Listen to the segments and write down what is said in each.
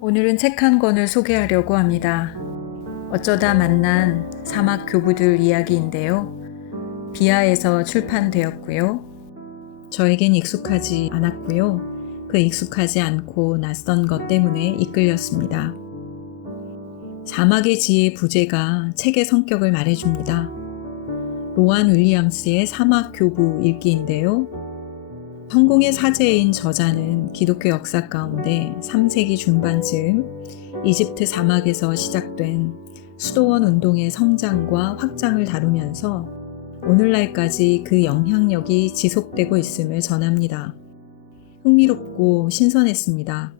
오늘은 책 한 권을 소개하려고 합니다. 어쩌다 만난 사막 교부들 이야기인데요. 비아에서 출판되었고요. 저에겐 익숙하지 않았고요. 그 익숙하지 않고 낯선 것 때문에 이끌렸습니다. 사막의 지혜의 부제가 책의 성격을 말해줍니다. 로안 윌리엄스의 사막 교부 읽기인데요. 성공의 사제인 저자는 기독교 역사 가운데 3세기 중반쯤 이집트 사막에서 시작된 수도원 운동의 성장과 확장을 다루면서 오늘날까지 그 영향력이 지속되고 있음을 전합니다. 흥미롭고 신선했습니다.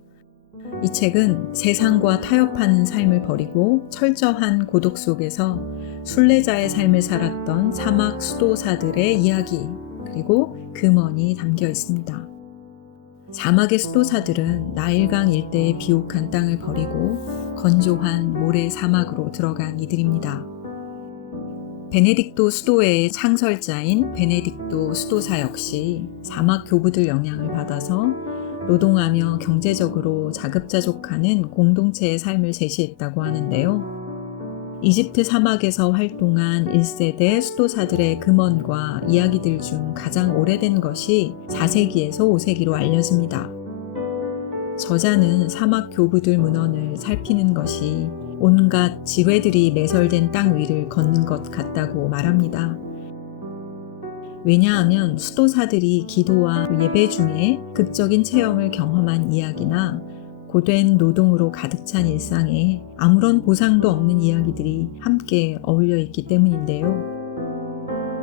이 책은 세상과 타협하는 삶을 버리고 철저한 고독 속에서 순례자의 삶을 살았던 사막 수도사들의 이야기 그리고 금언이 담겨 있습니다. 사막의 수도사들은 나일강 일대의 비옥한 땅을 버리고 건조한 모래 사막으로 들어간 이들입니다. 베네딕토 수도회의 창설자인 베네딕토 수도사 역시 사막 교부들 영향을 받아서 노동하며 경제적으로 자급자족하는 공동체의 삶을 제시했다고 하는데요. 이집트 사막에서 활동한 1세대 수도사들의 금언과 이야기들 중 가장 오래된 것이 4세기에서 5세기로 알려집니다. 저자는 사막 교부들 문헌을 살피는 것이 온갖 지뢰들이 매설된 땅 위를 걷는 것 같다고 말합니다. 왜냐하면 수도사들이 기도와 예배 중에 극적인 체험을 경험한 이야기나 고된 노동으로 가득 찬 일상에 아무런 보상도 없는 이야기들이 함께 어울려 있기 때문인데요.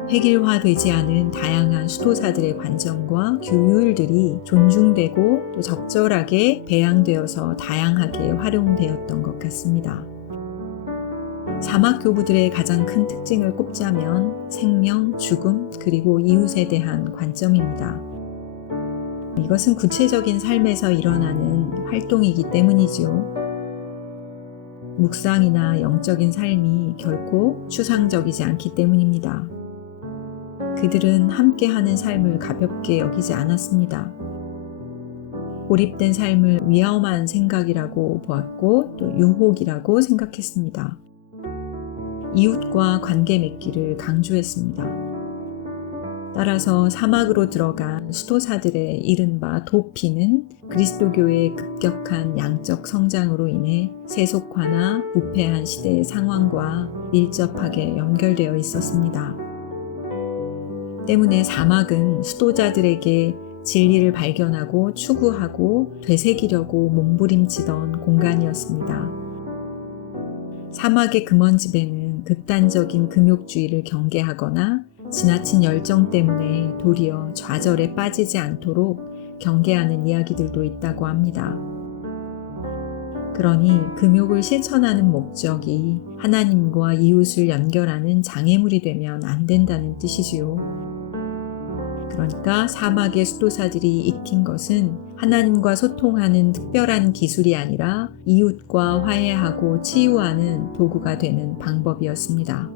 획일화되지 않은 다양한 수도사들의 관점과 규율들이 존중되고 또 적절하게 배양되어서 다양하게 활용되었던 것 같습니다. 사막 교부들의 가장 큰 특징을 꼽자면 생명, 죽음, 그리고 이웃에 대한 관점입니다. 이것은 구체적인 삶에서 일어나는 활동이기 때문이죠. 묵상이나 영적인 삶이 결코 추상적이지 않기 때문입니다. 그들은 함께하는 삶을 가볍게 여기지 않았습니다. 고립된 삶을 위험한 생각이라고 보았고 또 유혹이라고 생각했습니다. 이웃과 관계 맺기를 강조했습니다. 따라서 사막으로 들어간 수도사들의 이른바 도피는 그리스도교의 급격한 양적 성장으로 인해 세속화나 부패한 시대의 상황과 밀접하게 연결되어 있었습니다. 때문에 사막은 수도자들에게 진리를 발견하고 추구하고 되새기려고 몸부림치던 공간이었습니다. 사막의 금원집에는 극단적인 금욕주의를 경계하거나 지나친 열정 때문에 도리어 좌절에 빠지지 않도록 경계하는 이야기들도 있다고 합니다. 그러니 금욕을 실천하는 목적이 하나님과 이웃을 연결하는 장애물이 되면 안 된다는 뜻이지요. 그러니까 사막의 수도사들이 익힌 것은 하나님과 소통하는 특별한 기술이 아니라 이웃과 화해하고 치유하는 도구가 되는 방법이었습니다.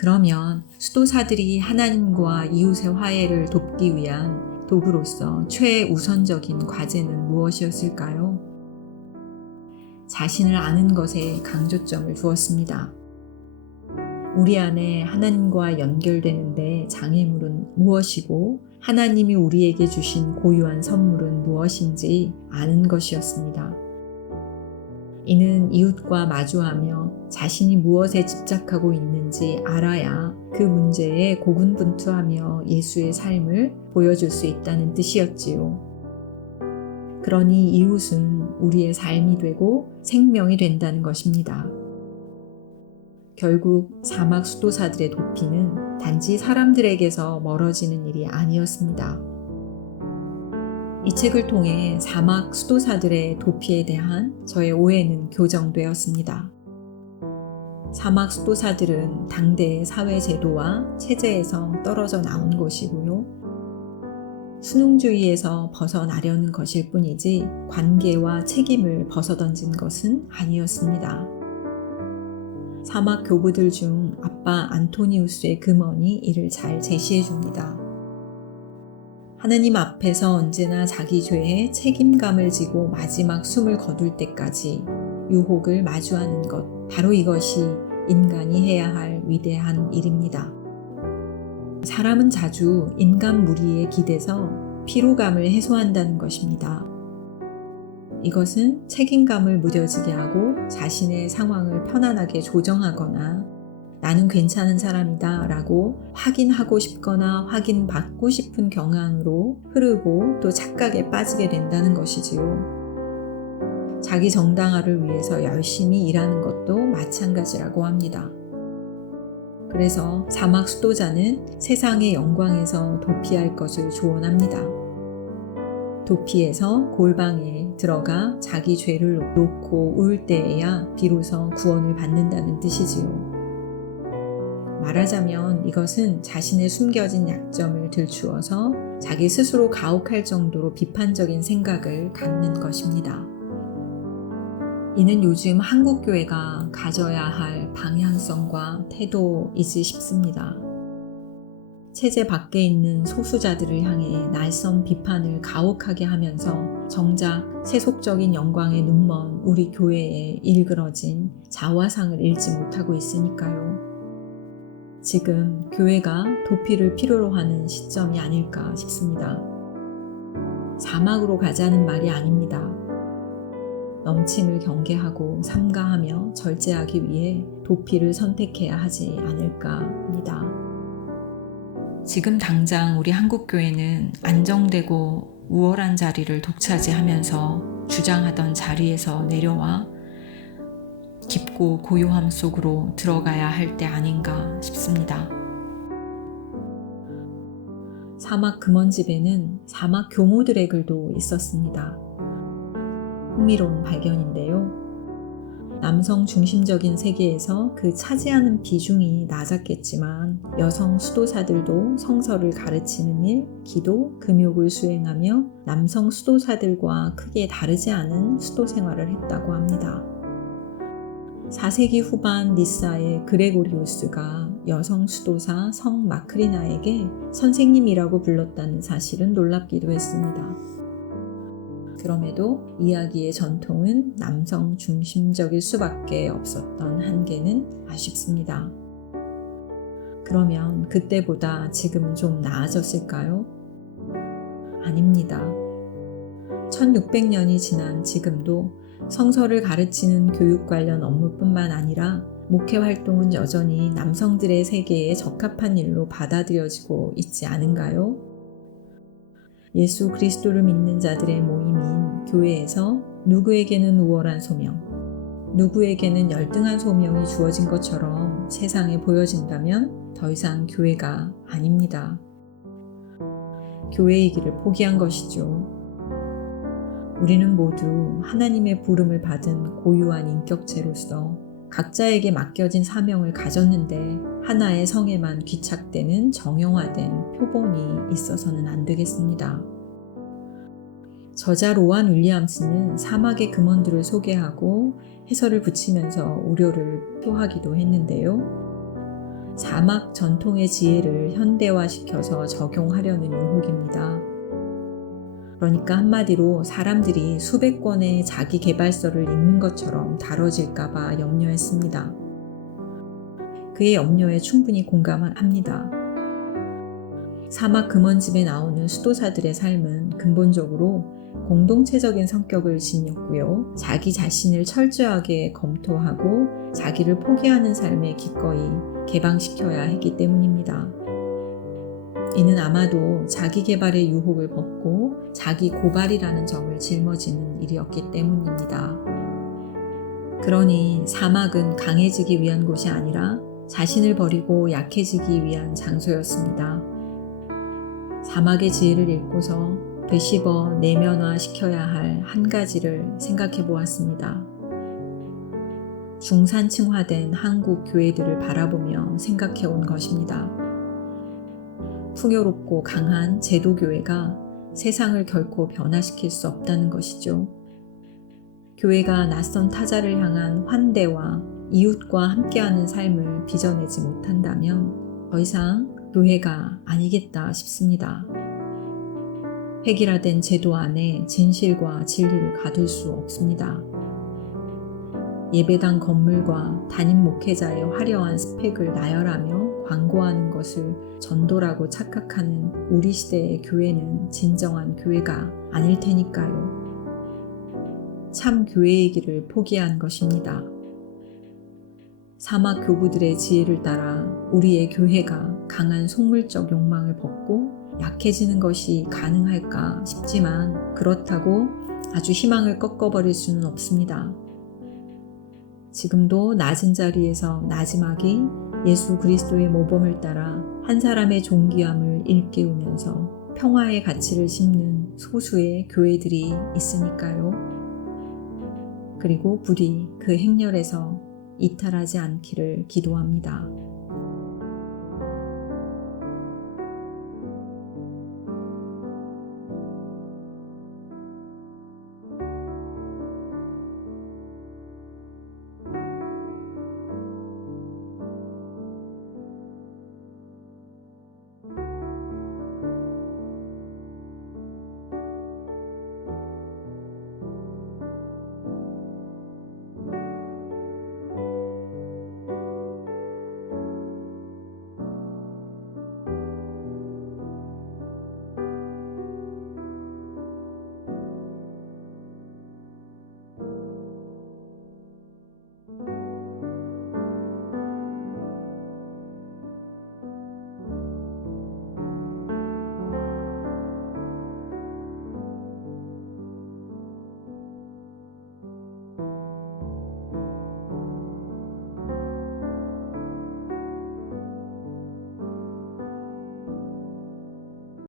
그러면 수도사들이 하나님과 이웃의 화해를 돕기 위한 도구로서 최우선적인 과제는 무엇이었을까요? 자신을 아는 것에 강조점을 두었습니다. 우리 안에 하나님과 연결되는데 장애물은 무엇이고 하나님이 우리에게 주신 고유한 선물은 무엇인지 아는 것이었습니다. 이는 이웃과 마주하며 자신이 무엇에 집착하고 있는지 알아야 그 문제에 고군분투하며 예수의 삶을 보여줄 수 있다는 뜻이었지요. 그러니 이웃은 우리의 삶이 되고 생명이 된다는 것입니다. 결국 사막 수도사들의 도피는 단지 사람들에게서 멀어지는 일이 아니었습니다. 이 책을 통해 사막 수도사들의 도피에 대한 저의 오해는 교정되었습니다. 사막 수도사들은 당대의 사회 제도와 체제에서 떨어져 나온 것이고요. 순응주의에서 벗어나려는 것일 뿐이지 관계와 책임을 벗어던진 것은 아니었습니다. 사막 교부들 중 아빠 안토니우스의 금언이 이를 잘 제시해 줍니다. 하느님 앞에서 언제나 자기 죄에 책임감을 지고 마지막 숨을 거둘 때까지 유혹을 마주하는 것, 바로 이것이 인간이 해야 할 위대한 일입니다. 사람은 자주 인간 무리에 기대서 피로감을 해소한다는 것입니다. 이것은 책임감을 무뎌지게 하고 자신의 상황을 편안하게 조정하거나 나는 괜찮은 사람이다 라고 확인하고 싶거나 확인받고 싶은 경향으로 흐르고 또 착각에 빠지게 된다는 것이지요. 자기 정당화를 위해서 열심히 일하는 것도 마찬가지라고 합니다. 그래서 사막 수도자는 세상의 영광에서 도피할 것을 조언합니다. 도피해서 골방에 들어가 자기 죄를 놓고 울 때에야 비로소 구원을 받는다는 뜻이지요. 말하자면 이것은 자신의 숨겨진 약점을 들추어서 자기 스스로 가혹할 정도로 비판적인 생각을 갖는 것입니다. 이는 요즘 한국교회가 가져야 할 방향성과 태도이지 싶습니다. 체제 밖에 있는 소수자들을 향해 날선 비판을 가혹하게 하면서 정작 세속적인 영광에 눈먼 우리 교회에 일그러진 자화상을 잃지 못하고 있으니까요. 지금 교회가 도피를 필요로 하는 시점이 아닐까 싶습니다. 사막으로 가자는 말이 아닙니다. 넘침을 경계하고 삼가하며 절제하기 위해 도피를 선택해야 하지 않을까 합니다. 지금 당장 우리 한국교회는 안정되고 우월한 자리를 독차지하면서 주장하던 자리에서 내려와 깊고 고요함 속으로 들어가야 할 때 아닌가 싶습니다. 사막 금원집에는 사막 교모들의 글도 있었습니다. 흥미로운 발견인데요. 남성 중심적인 세계에서 그 차지하는 비중이 낮았겠지만 여성 수도사들도 성서를 가르치는 일, 기도, 금욕을 수행하며 남성 수도사들과 크게 다르지 않은 수도 생활을 했다고 합니다. 4세기 후반 니사의 그레고리우스가 여성 수도사 성 마크리나에게 선생님이라고 불렀다는 사실은 놀랍기도 했습니다. 그럼에도 이야기의 전통은 남성 중심적일 수밖에 없었던 한계는 아쉽습니다. 그러면 그때보다 지금은 좀 나아졌을까요? 아닙니다. 1600년이 지난 지금도 성서를 가르치는 교육 관련 업무뿐만 아니라 목회 활동은 여전히 남성들의 세계에 적합한 일로 받아들여지고 있지 않은가요? 예수 그리스도를 믿는 자들의 모임인 교회에서 누구에게는 우월한 소명, 누구에게는 열등한 소명이 주어진 것처럼 세상에 보여진다면 더 이상 교회가 아닙니다. 교회의 길을 포기한 것이죠. 우리는 모두 하나님의 부름을 받은 고유한 인격체로서 각자에게 맡겨진 사명을 가졌는데 하나의 성에만 귀착되는 정형화된 표본이 있어서는 안 되겠습니다. 저자 로안 윌리엄스는 사막의 금원들을 소개하고 해설을 붙이면서 우려를 표하기도 했는데요. 사막 전통의 지혜를 현대화시켜서 적용하려는 유혹입니다. 그러니까 한마디로 사람들이 수백 권의 자기 개발서를 읽는 것처럼 다뤄질까봐 염려했습니다. 그의 염려에 충분히 공감합니다. 사막 금원집에 나오는 수도사들의 삶은 근본적으로 공동체적인 성격을 지녔고요. 자기 자신을 철저하게 검토하고 자기를 포기하는 삶에 기꺼이 개방시켜야 했기 때문입니다. 이는 아마도 자기 개발의 유혹을 벗고 자기 고발이라는 점을 짊어지는 일이었기 때문입니다. 그러니 사막은 강해지기 위한 곳이 아니라 자신을 버리고 약해지기 위한 장소였습니다. 사막의 지혜를 읽고서 되씹어 내면화시켜야 할 한 가지를 생각해 보았습니다. 중산층화된 한국 교회들을 바라보며 생각해 온 것입니다. 풍요롭고 강한 제도교회가 세상을 결코 변화시킬 수 없다는 것이죠. 교회가 낯선 타자를 향한 환대와 이웃과 함께하는 삶을 빚어내지 못한다면 더 이상 교회가 아니겠다 싶습니다. 획일화된 제도 안에 진실과 진리를 가둘 수 없습니다. 예배당 건물과 담임 목회자의 화려한 스펙을 나열하며 광고하는 것을 전도라고 착각하는 우리 시대의 교회는 진정한 교회가 아닐 테니까요. 참 교회이기를 포기한 것입니다. 사막 교부들의 지혜를 따라 우리의 교회가 강한 속물적 욕망을 벗고 약해지는 것이 가능할까 싶지만 그렇다고 아주 희망을 꺾어버릴 수는 없습니다. 지금도 낮은 자리에서 나지막이 예수 그리스도의 모범을 따라 한 사람의 존귀함을 일깨우면서 평화의 가치를 심는 소수의 교회들이 있으니까요. 그리고 부디 그 행렬에서 이탈하지 않기를 기도합니다.